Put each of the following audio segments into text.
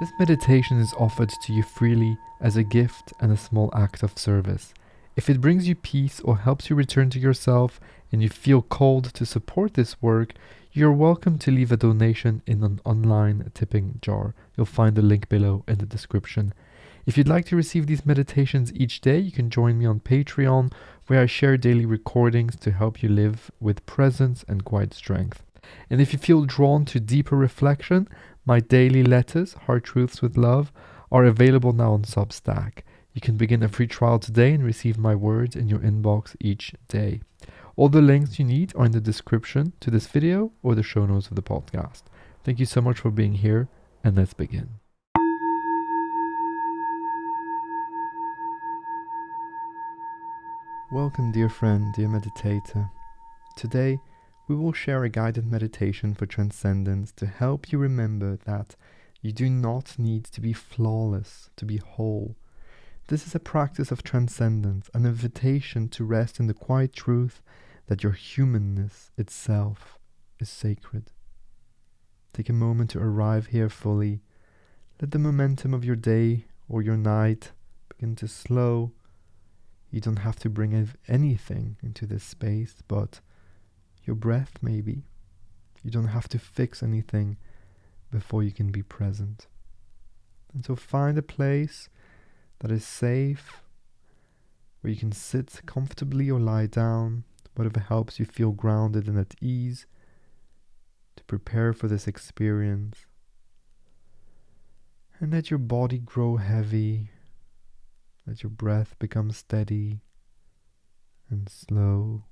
This meditation is offered to you freely as a gift and a small act of service. If it brings you peace or helps you return to yourself and you feel called to support this work, you're welcome to leave a donation in an online tipping jar. You'll find the link below in the description. If you'd like to receive these meditations each day, you can join me on Patreon, where I share daily recordings to help you live with presence and quiet strength. And if you feel drawn to deeper reflection, my daily letters, Heart Truths with Love, are available now on Substack. You can begin a free trial today and receive my words in your inbox each day. All the links you need are in the description to this video or the show notes of the podcast. Thank you so much for being here, and let's begin. Welcome, dear friend, dear meditator. Today, we will share a guided meditation for transcendence to help you remember that you do not need to be flawless to be whole. This is a practice of transcendence, an invitation to rest in the quiet truth that your humanness itself is sacred. Take a moment to arrive here fully. Let the momentum of your day or your night begin to slow. You don't have to bring anything into this space, but your breath maybe. You don't have to fix anything before you can be present. And so find a place that is safe, where you can sit comfortably or lie down, whatever helps you feel grounded and at ease to prepare for this experience. And let your body grow heavy, let your breath become steady and slow.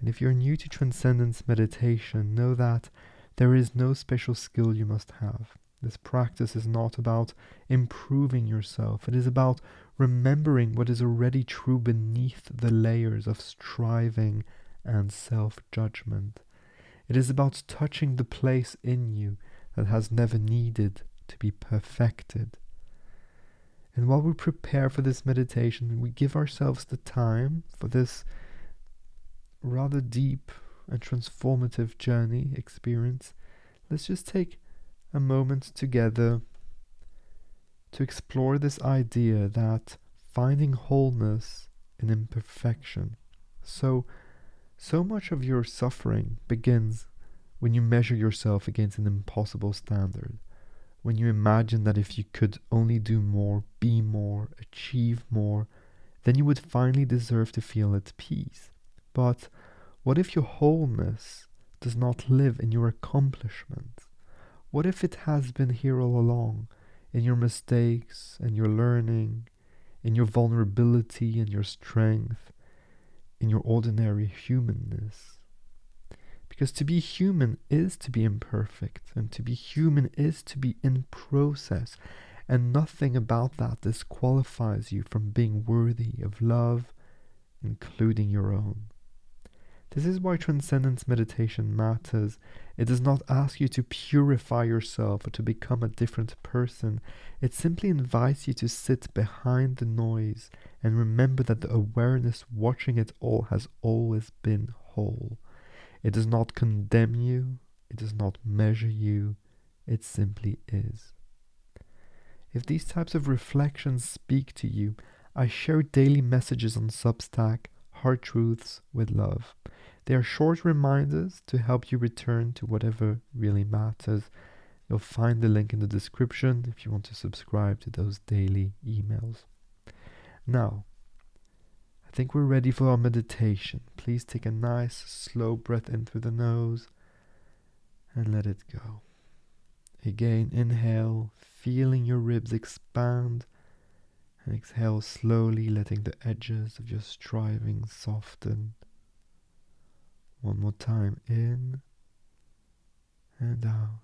And if you're new to Transcendence Meditation, know that there is no special skill you must have. This practice is not about improving yourself. It is about remembering what is already true beneath the layers of striving and self-judgment. It is about touching the place in you that has never needed to be perfected. And while we prepare for this meditation, we give ourselves the time for this rather deep and transformative journey experience. Let's just take a moment together to explore this idea that finding wholeness in imperfection. So much of your suffering begins when you measure yourself against an impossible standard, when you imagine that if you could only do more, be more, achieve more, then you would finally deserve to feel at peace. But what if your wholeness does not live in your accomplishments? What if it has been here all along, in your mistakes and your learning, in your vulnerability and your strength, in your ordinary humanness? Because to be human is to be imperfect, and to be human is to be in process, and nothing about that disqualifies you from being worthy of love, including your own. This is why Transcendence Meditation matters. It does not ask you to purify yourself or to become a different person. It simply invites you to sit behind the noise and remember that the awareness watching it all has always been whole. It does not condemn you. It does not measure you. It simply is. If these types of reflections speak to you, I share daily messages on Substack, Heart Truths with Love. They are short reminders to help you return to whatever really matters. You'll find the link in the description if you want to subscribe to those daily emails. Now, I think we're ready for our meditation. Please take a nice, slow breath in through the nose and let it go. Again, inhale, feeling your ribs expand, and exhale slowly, letting the edges of your striving soften. One more time, in and out,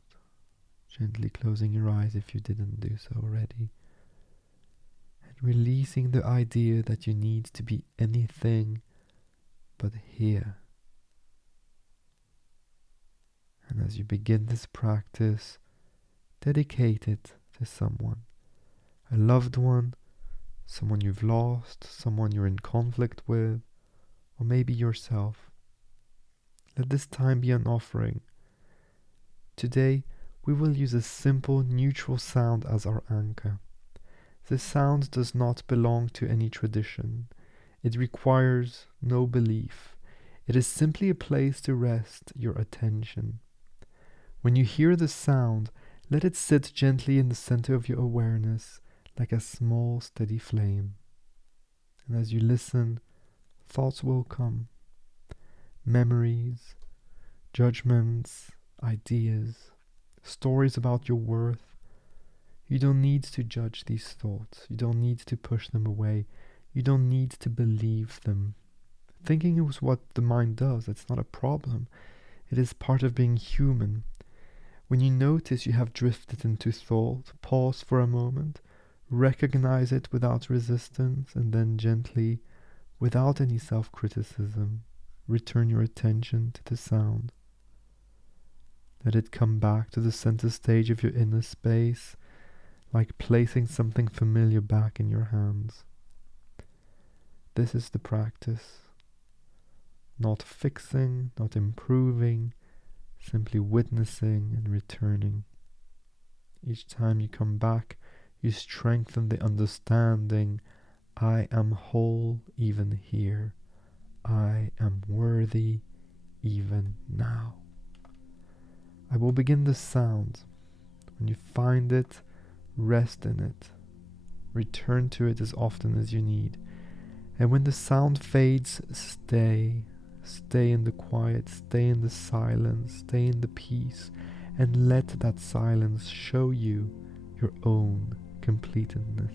gently closing your eyes if you didn't do so already, and releasing the idea that you need to be anything but here. And as you begin this practice, dedicate it to someone, a loved one, someone you've lost, someone you're in conflict with, or maybe yourself. Let this time be an offering. Today, we will use a simple neutral sound as our anchor. This sound does not belong to any tradition. It requires no belief. It is simply a place to rest your attention. When you hear the sound, let it sit gently in the center of your awareness, like a small, steady flame. And as you listen, thoughts will come. Memories, judgments, ideas, stories about your worth. You don't need to judge these thoughts. You don't need to push them away. You don't need to believe them. Thinking is what the mind does. It's not a problem. It is part of being human. When you notice you have drifted into thought, pause for a moment, recognize it without resistance, and then gently, without any self-criticism, return your attention to the sound. Let it come back to the center stage of your inner space, like placing something familiar back in your hands. This is the practice. Not fixing, not improving, simply witnessing and returning. Each time you come back, you strengthen the understanding, I am whole even here. I am worthy even now. I will begin the sound. When you find it, rest in it. Return to it as often as you need. And when the sound fades, stay. Stay in the quiet, stay in the silence, stay in the peace, and let that silence show you your own completeness.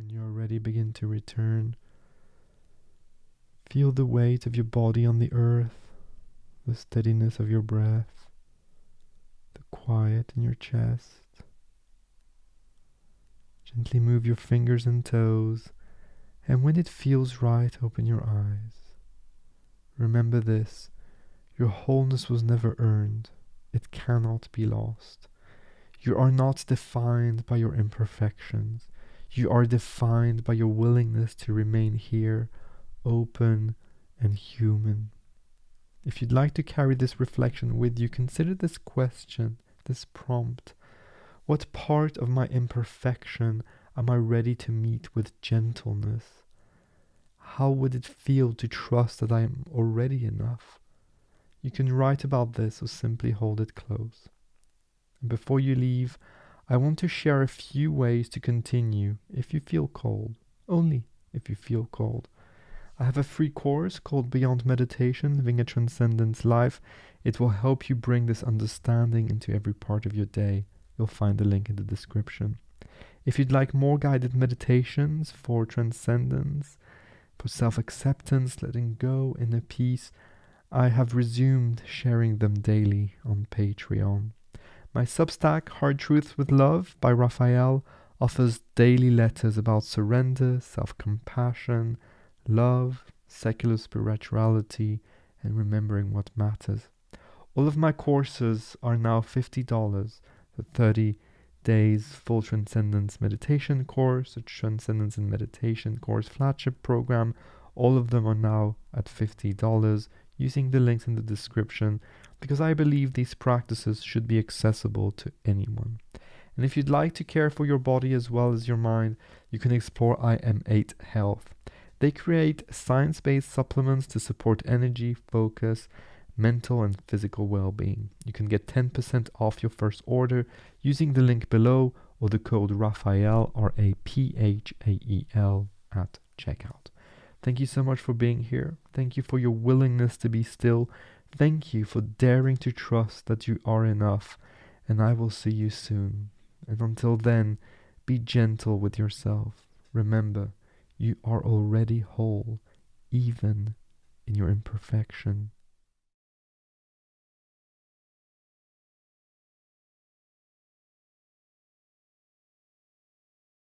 When you're ready, begin to return. Feel the weight of your body on the earth, the steadiness of your breath, the quiet in your chest. Gently move your fingers and toes, and when it feels right, open your eyes. Remember this, your wholeness was never earned. It cannot be lost. You are not defined by your imperfections. You are defined by your willingness to remain here, open and human. If you'd like to carry this reflection with you, consider this question, this prompt. What part of my imperfection am I ready to meet with gentleness? How would it feel to trust that I am already enough? You can write about this or simply hold it close. And before you leave, I want to share a few ways to continue if you feel called, only if you feel called. I have a free course called Beyond Meditation, Living a Transcendence Life. It will help you bring this understanding into every part of your day. You'll find the link in the description. If you'd like more guided meditations for transcendence, for self-acceptance, letting go, inner peace, I have resumed sharing them daily on Patreon. My Substack, Hard Truths with Love by Raphael, offers daily letters about surrender, self-compassion, love, secular spirituality, and remembering what matters. All of my courses are now $50. The 30 days full Transcendence Meditation course, the Transcendence and Meditation course flagship program, all of them are now at $50 using the links in the description, because I believe these practices should be accessible to anyone. And if you'd like to care for your body as well as your mind, you can explore IM8 Health. They create science-based supplements to support energy, focus, mental and physical well-being. You can get 10% off your first order using the link below or the code Raphael, RAPHAEL, at checkout. Thank you so much for being here. Thank you for your willingness to be still. Thank you for daring to trust that you are enough. And I will see you soon. And until then, be gentle with yourself. Remember, you are already whole, even in your imperfection.